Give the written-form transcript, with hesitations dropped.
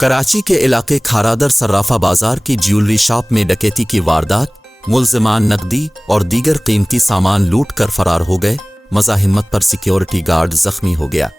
कराची के इलाके खारादर सर्राफा बाजार की ज्वेलरी शॉप में डकैती की वारदात। मुल्जिमान नकदी और दीगर कीमती सामान लूट कर फरार हो गए। मज़ाहिमत पर सिक्योरिटी गार्ड जख्मी हो गया।